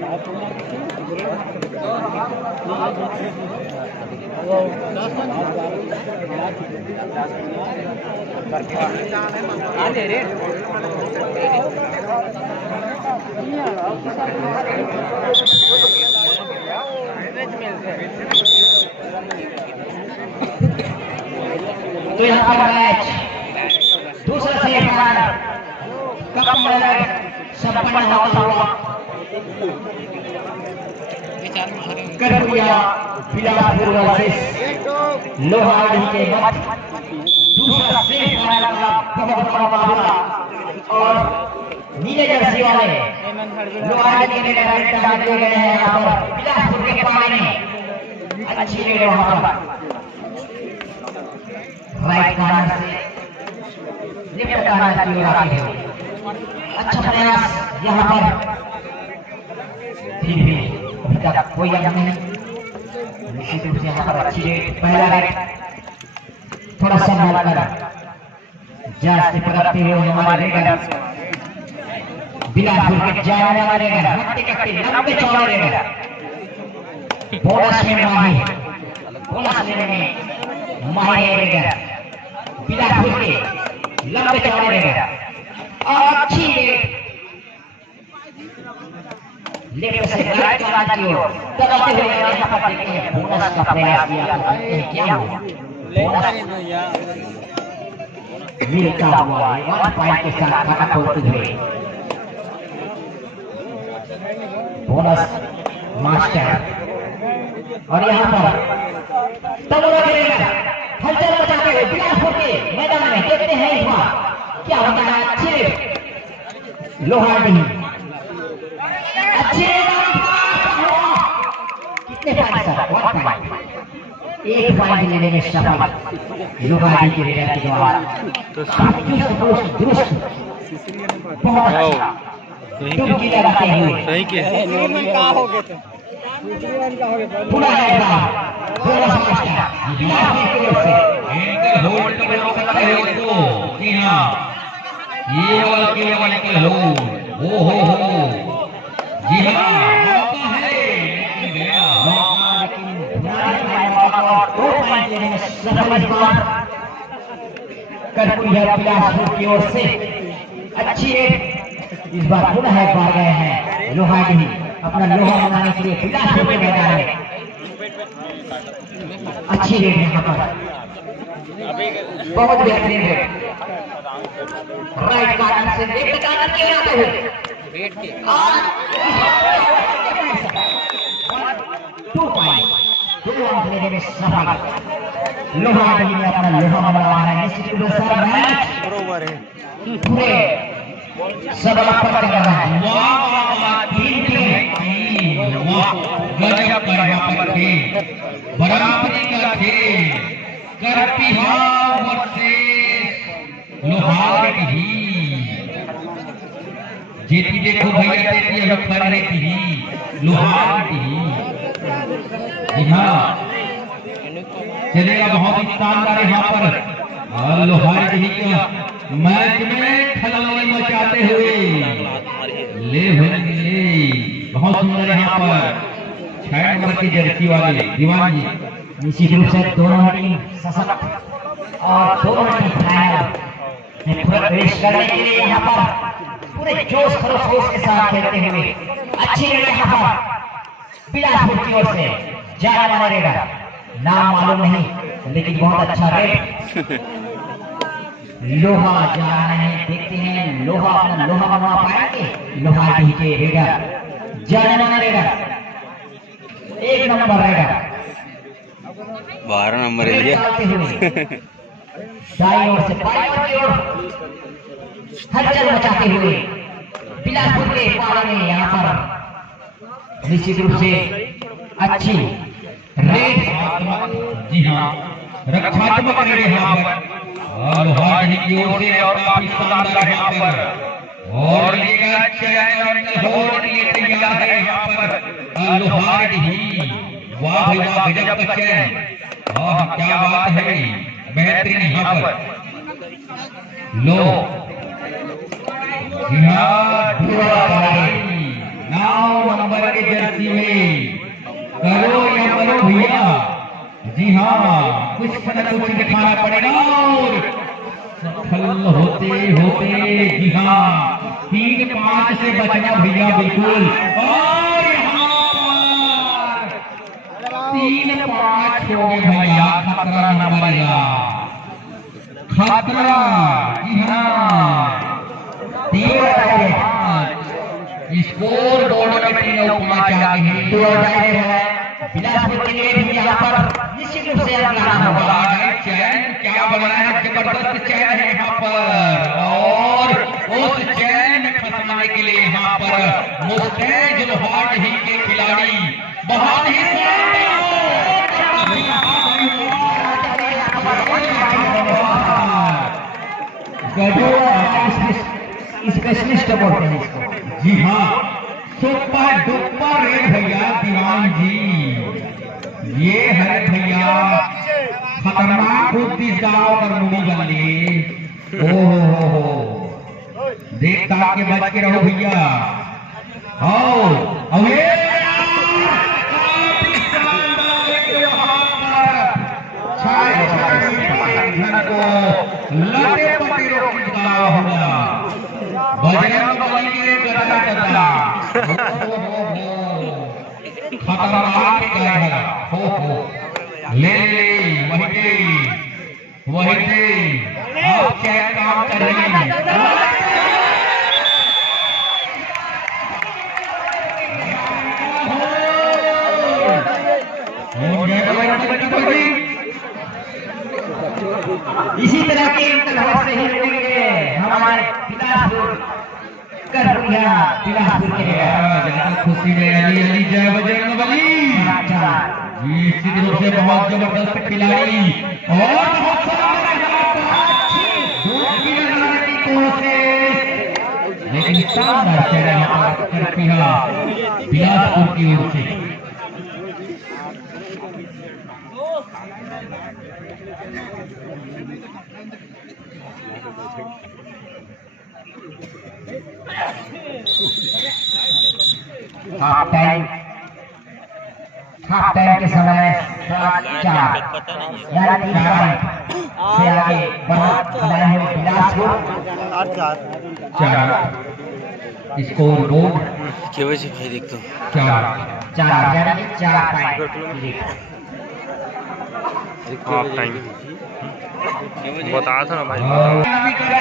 तो यहाँ पर मैच दूसरा सेमीफाइनल संपन्न होता हुआ करपुरिया बिलासपुर वर्सेस लोहाड़ी के मध्य दूसरा सेमीफाइनल का बहुत बड़ा मुकाबला और नीले जर्सी वाले लोहाड़ी के लिए डायरेक्ट डाल दिए गए हैं। यहाँ पर बिलासपुर के पानी में अच्छी रेड वहां पर राइट कॉर्नर से लेफ्ट कॉर्नर की ओर आगे है। अच्छा प्रयास यहाँ पर फिर भी अभी तक कोई अंक नहीं। निश्चित रूप से यहाँ पर अच्छी रेड पहला रेड थोड़ा संभाल कर जांच से पकड़ते हुए हमारे रेडर बिलासपुर के जाने वाले रेडर लंबे चौड़े रेडर बोनस में माही बोनस लेने में माही रेडर बिलासपुर के लंबे चौड़े रेडर और अच्छी लेफ्ट से राइट कॉर्नर की ओर दबाते हुए यहाँ पर देखते हैं बोनस का प्रयास किया क्या हुआ बोनस मिलता हुआ 1 पॉइंट के साथ खाता खोलते हुए बोनस मास्टर और यहाँ पर तमोरा के रेडर हलचल मचाते हुए बिलासपुर के मैदान में देखते हैं इस बार क्या होता है। अच्छी लोहाड़ी अच्छे कितने पॉइंट सर 1 पॉइंट 1 पॉइंट लेने में सफल लोहाड़ी के रेडर के द्वारा दुरुस्त बहुत अच्छा डुबकी लगाते हुए सही के पूरा है बोनस मास्टर होल्ड कर लो उसको जी हां ये वाला के लो ओ हो जी हां मौका है गया करपुरिया बिलासपुर की ओर से अच्छी रेड इस बार पुनः पा गए हैं लोहाड़ी अपना लोहा बनाने के लिए बिलासपुर के मैदान में अच्छी रेड यहाँ पर बहुत बेहतरीन रेड राइट कॉर्नर से लेफ्ट कॉर्नर के आते हुए और 2 पॉइंट लेने में सफल लोहाड़ी ने अपना लोहा बनाया है। निश्चित रूप से मैच बराबर है पूरे सब पर कर रहा है। बराबरी का खेल करपिया वर्सेस लोहाड़ी जीती देखो भैया देती है पर रहती ही लोहाड़ी जी हाँ चलेगा बहुत ही शानदार यहाँ पर लोहाड़ी का मैच में खलबली मचाते हुए ले बहुत सुंदर यहाँ पर 6 नंबर की जर्सी वाले दीवान जी निश्चित रूप से दोनों टीम सशक्त और दोनों टीम फाइनल में प्रवेश करने के लिए यहाँ पर पूरे जोश खरोश के साथ खेलते हुए अच्छी रेड यहाँ पर बिलासपुर की ओर से जाना माना रेडर नाम मालूम नहीं लेकिन बहुत अच्छा रेड लोहा जा रहे हैं। देखते हैं लोहा अपना लोहा बनवा पाएंगे लोहाड़ी के रेडर जाना माना रेडर 1 नंबर रेडर 12 नंबर है दाईं ओर से बाईं ओर की ओर हलचल मचाते हुए बिलासपुर के पाले में यहाँ पर निश्चित रूप से अच्छी रेड जी हाँ रक्षात्मक रेड यहाँ पर लोहाड़ी की ओर से और काफी शानदार यहाँ पर और लेगा चैन और होल्ड लिए तैयार है यहाँ पर लोहाड़ी वाह भाई वाह गजब का चैन क्या बात है बेहतरीन यहाँ पर लो जी हाँ 9 नंबर के जल्दी में करो या मरो भैया। जी हाँ, कुछ न कुछ दिखाना पड़ेगा और सफल होते होते जी हाँ 3-5 से बचना भैया बिल्कुल। और यहाँ 3-5 हो गए भैया, खतरा न मरेगा, खतरा। जी हाँ 3-5 स्कोर बोर्ड में 3-5 आगे हैं। 2 है बिलासपुर के लिए भी यहाँ पर निश्चित रूप से लगाना होगा। चैन क्या बना है, जबरदस्त चैन है यहाँ पर, और उस चैन में फंसाने के लिए यहाँ पर मुस्तैद लोहार ही के खिलाड़ी बहुत ही स्पेशलिस्ट बोलते हैं इसको। जी हाँ, सुपर डुपर रे भैया दीवान जी, ये है भैया खतरनाक बुद्धि गाँव पर मुड़ी वाले। ओहो देख ताक के बच के रहो भैया। आओ अवे लड़े पटे होगा बजरंग बली के गदा चला। खतरनाक है। हो ले वही आप क्या काम कर रहे हैं। इसी तरह के इंतजार से ही मिलेंगे हमारे बिलासपुर के ज्यादा खुशी में अली जय बजरंग बली। निश्चित रूप से बहुत जबरदस्त खिलाड़ी और लेकिन शानदार चेहरा करती है बिलासपुर की ओर से। हाफ टाइम के समय 4 यानी 3 पॉइंट से आगे बढ़ाए हुए बिलासपुर 4 स्कोर बोर्ड क्या वजह भाई देखता हूँ 4 यानी 4 पॉइंट हाफ टाइम बताया था ना भाई।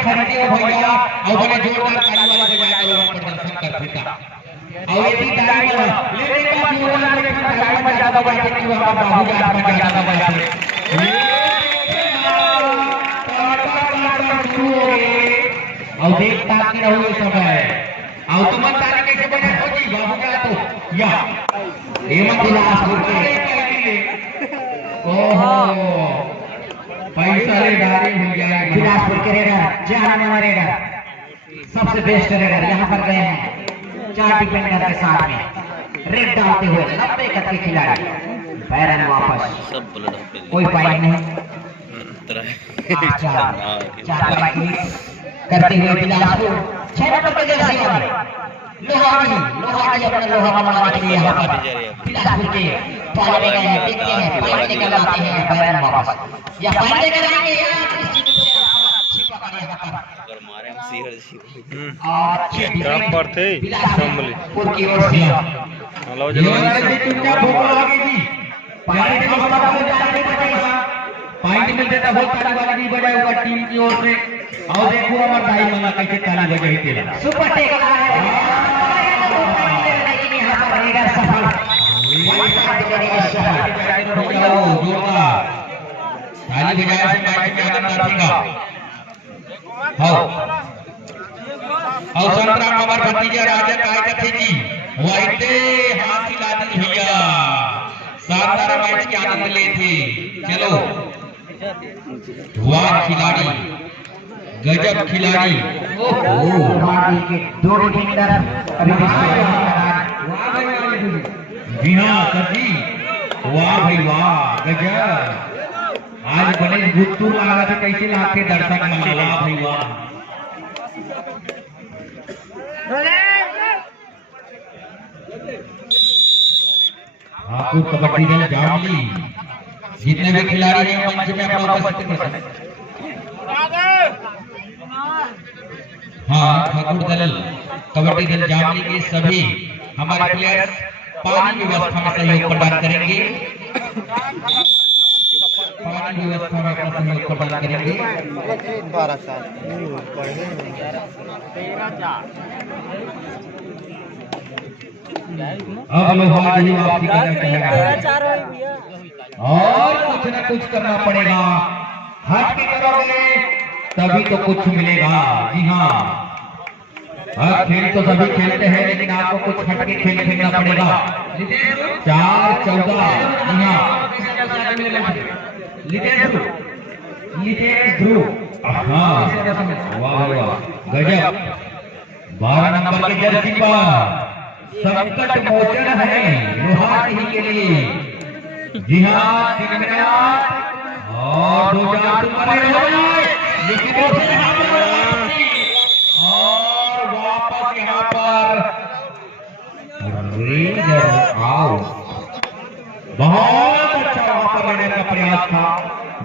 खरीदे भैया और बड़े जोरदार ताली वाला बजाकर प्रदर्शन कर देता और ये ताली वाला लेने का जोरदार ताली में ज्यादा बजाते कि वहां बाबू जात में ज्यादा बजाते और देखता कि रहो समय और तुम ताली कैसे बजा खोजी बाबू का तो या ये मत बिलासपुर के ओहो पैसा रे डाले भैया बिलासपुर के रेडर जहां रेडर सबसे बेस्ट रेडर यहाँ पर गए हैं 4 डिफेंडर के साथ में रेड डालते हुए 90 कद के खिलाड़ी बैरन वापस सब बुलेट कोई पॉइंट नहीं। 4 पॉइंट करते हुए बिलासपुर 6 नंबर पर जैसे लोहाड़ी अपना लोहा कमाने के लिए यहाँ पर बिलासपुर के पाले गए हैं। देखते हैं पाले निकल आते हैं बैरन वापस या पाले निकल आएंगे मारे हम सीहर तरफ पर थे संभली बिलासपुर की ओर से हेलो जल्दी पॉइंट मिलते तब ताली वाली नहीं बजाए होगा टीम की ओर से। और देखो हमारा भाई मना कैसे ताली बजाई तेरा सुपर टेक लेकिन यहाँ पर रहेगा सफल ताली बजाए से मैच में आनंद आएगा। हाँ और संतरा हमार भतीजा राजा काय कथे जी वाइटे हाथ हिला दी भैया शानदार मैच के आनंद ले थे। चलो वाह खिलाड़ी गजब खिलाड़ी। के 2 डिफेंडर अभी जी हाँ सर जी वाह भाई वाह गजब। आज बड़े गुत्तू लगा थे कैसे लाते दर्शक मन वाह भाई वाह। ठाकुर कबड्डी दल जामली, जितने भी खिलाड़ी हैं मंच में अपना उपस्थिति करें। हाँ, ठाकुर दल कबड्डी दल जामली के सभी हमारे प्लेयर्स पानी व्यवस्था में सहयोग प्रदान करेंगे, पानी व्यवस्था में अपना सहयोग प्रदान करेंगे। अब लोहाड़ी वापसी करना चाहेगा और कुछ न कुछ करना पड़ेगा। हट के करोगे तभी तो कुछ मिलेगा। जी हाँ, खेल तो सभी खेलते हैं, लेकिन आपको कुछ हट के खेल खेलना पड़ेगा। 4-14। जी हाँ, लितेश ध्रुव, हाँ वाह वाह गजब। 12 नंबर के जर्सी पर संकट मोचन है लोहाड़ी के लिए। जी हाँ, 3 मिनट और 2 चार लेकिन और वापस यहाँ पर आउट। बहुत अच्छा वहां पर लेने का प्रयास था,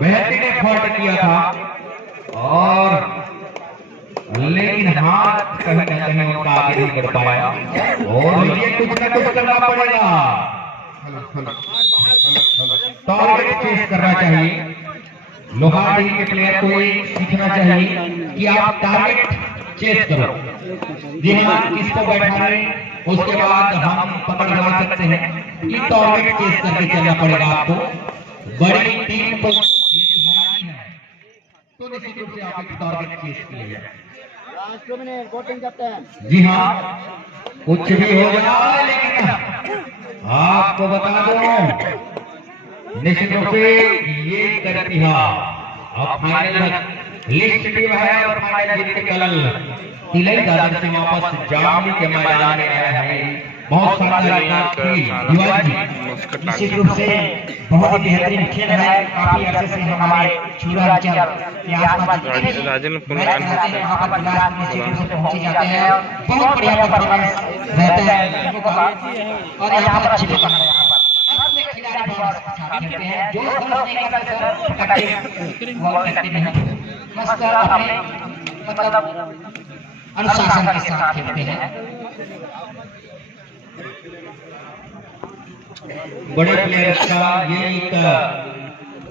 बेहतरीन एफर्ट किया था, और लेकिन हाथ कहीं न कहीं उनका आगे नहीं बढ़ पाया। और ये कुछ न कुछ करना पड़ेगा, टारगेट चेस करना चाहिए। लोहाड़ी के प्लेयर को सीखना चाहिए कि आप टारगेट चेस करो। जी हाँ, किसको बैठाने उसके बाद हम पकड़ लगा सकते हैं कि टारगेट चेस करके चलना पड़ेगा आपको। बड़ी टीम को हरानी है तो निश्चित रूप से आप एक टारगेट चेस के लिए। जी हाँ, कुछ भी हो जाए, लेकिन आपको बता दो निश्चित रूप से ये करती है। अब फाइनल लिस्ट टीम है और फाइनल जीत के कल तिलई दादर से वापस जामली के मैदान में आया है। बहुत सारा निश्चित रूप से बहुत ही बेहतरीन खेल है। काफी अर्से से हमारे छुराचल के आसपास पहुंचे जाते हैं, बहुत बढ़िया परफॉर्मेंस रहता है और यहाँ पर अच्छी खेलते हैं। जो मतलब अनुशासन के साथ खेलते हैं। बड़े प्लेयर्स का ये एक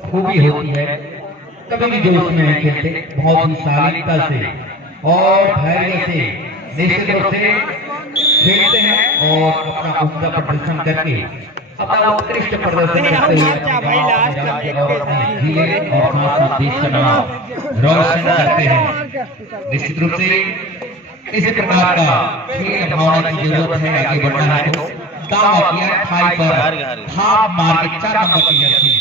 खूबी होती है, कभी भी जोश में नहीं खेलते, बहुत ही शालीनता से और धैर्य से निश्चित रूप से खेलते हैं और अपना उम्दा प्रदर्शन करके अपना उत्कृष्ट प्रदर्शन करते हुए और देश का नाम रोशन करते हैं। निश्चित रूप से इस प्रकार का खेल भावना की जरूरत है। आगे बढ़ना है तो दावा किया ठाई पर थाप मार के 4 नंबर की जर्सी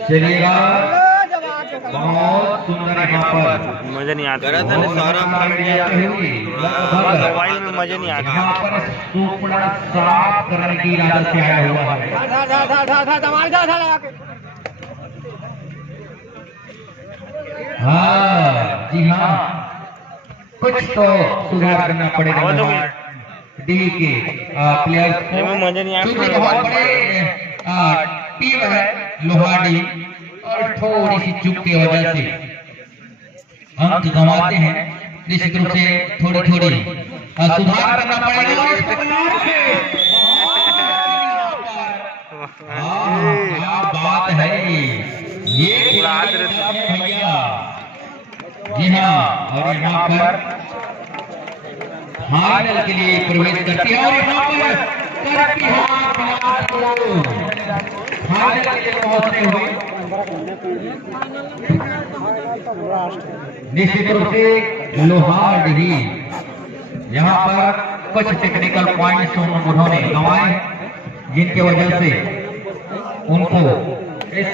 चलिएगा। बहुत सुंदर यहाँ पर मजा नहीं आता, मोबाइल में मजा नहीं आता। यहाँ पर सुपड़ा साफ करने की इरादे से आया हुआ है। हाँ जी हाँ, कुछ तो सुधार करना पड़ेगा डी के प्लेयर्स को। मजा नहीं क्योंकि बहुत बड़े टीम है लोहाड़ी और थोड़ी सी चूक की वजह से अंक गंवाते हैं। निश्चित रूप से थोड़ी सुधार करना पड़ेगा। क्या बात है ये भैया। जी हाँ, और यहाँ पर फाइनल के लिए प्रवेश करती है और यहाँ पर करती है फाइनल के लिए पहुंचते हुए। निश्चित रूप से लोहाड़ी यहाँ पर कुछ टेक्निकल पॉइंट्स उन्होंने गंवाए, जिनके वजह से उनको इस